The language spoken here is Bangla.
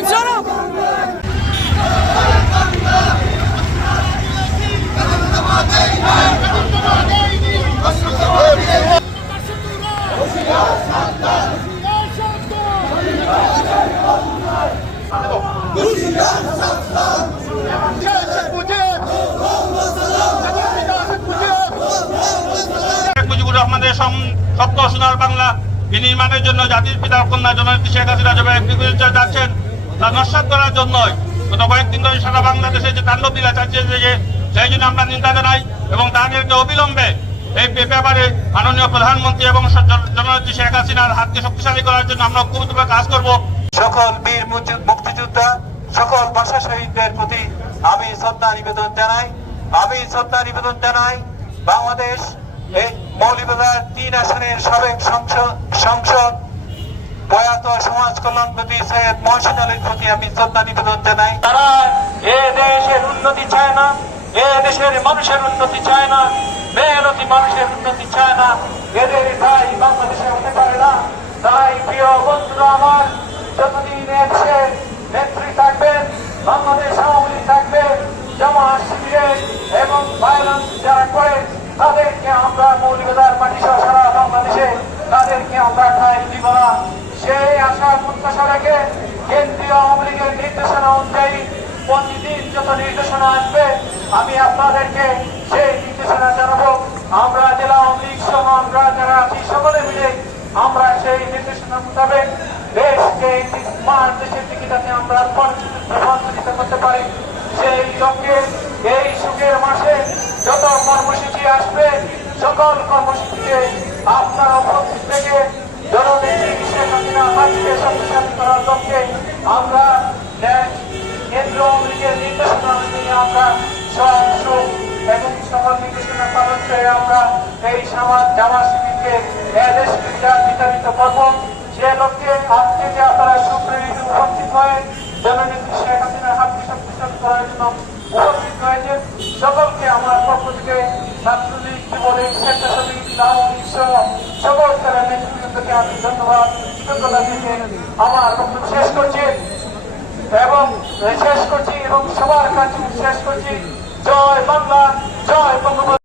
নাই মুজিব সারা শেখ রহমানের সম- সোনার বাংলা বিনির্মাণের জন্য জাতির পিতা কন্যা জননেত্রী শেখ হাসিনা এগ্রিকালচার যাচ্ছেন। তা নস্বাত করার জন্যই গত কয়েকদিন ধরে সারা বাংলাদেশে যে তাণ্ডব চাচ্ছে যে সেই জন্য আমরা নিন্দা জানাই এবং তাদেরকে অবিলম্বে এই ব্যাপারে মাননীয় প্রধানমন্ত্রী এবং জন- জননেত্রী শেখ হাসিনার হাতকে শক্তিশালী করার জন্য আমরা ঐক্যবদ্ধভাবে কাজ করব। সকল বীর মুক্তিযোদ্ধা, সকল ভাষা শহীদদের প্রতি আমি শ্রদ্ধা নিবেদন জানাই। আমি শ্রদ্ধা নিবেদন জানাই বাংলাদেশ এই মৌলিবাজার তিন আসনের সাবেক সংসদ সমাজ কল্যাণপতি সৈয়দ মহসিন আলীর প্রতি আমি শ্রদ্ধা নিবেদন জানাই। তারা এ দেশের উন্নতি চায় না, এ দেশের মানুষের উন্নতি চায় না, মেহনতি মানুষের উন্নতি চায় না। এদের ভাই বাংলাদেশে হতে পারে না। তাই প্রিয় বন্ধুরা আমার, যতদিন এসে নেত্রী থাকবেন, বাংলাদেশ আওয়ামী লীগ থাকবে, জামাত শিবিরে এবং ভায়োলেন্স যারা করে, তাদেরকে আমরা মৌলিকতার মাটি সারা বাংলাদেশে, তাদেরকে আমরা ঠাঁই দিব না। সেই আশা প্রত্যাশা রেখে কেন্দ্রীয় আওয়ামী লীগের নির্দেশনা অনুযায়ী প্রতিদিন যত নির্দেশনা আসবে, আমি আপনাদেরকে সেই নির্দেশনা জানাব। আমরা জেলা আওয়ামী লীগ সহ আমরা যারা আছি, সকলে মিলে আমরা সেই নির্দেশনা মোতাবেক দেশকে মার দিকে যাতে আমরা রূপান্তরিত করতে পারি। সেই লক্ষ্যে এই সুখের মাসে যত কর্মসূচি আসবে, সকল কর্মসূচিতে আপনার উপস্থিত থেকে জননেত্রী শেখ হাসিনা হাতকে শক্তিশালী করার লক্ষ্যে আমরা কেন্দ্র আওয়ামী নির্দেশনা অনুযায়ী আমরা সব সুখ এবং সকল নির্দেশনা পালন করে আমরা এই সমাজ জামা শিবিরকে এদেশ বিদ্যার বিতাড়িত করব সে লক্ষ্যে আজকে যে আপনারা সুপ্রেরিত উপস্থিত হয়ে জননেত্রী শেখ হাসিনার হাতকে শক্তিশালী করার জন্য উপস্থিত হয়েছে সকলকে আমার পক্ষ থেকে ছাত্রলীগ যুবলীগ স্বেচ্ছাসেবী আওয়ামী সহ সকল স্তরের নেতৃবৃন্দকে আমি ধন্যবাদ, কৃতজ্ঞতা দিয়ে আমার বক্তব্য শেষ করছি এবং শেষ করছি এবং সবার কাছে শেষ করছি। জয় বাংলা, জয় বঙ্গবন্ধু।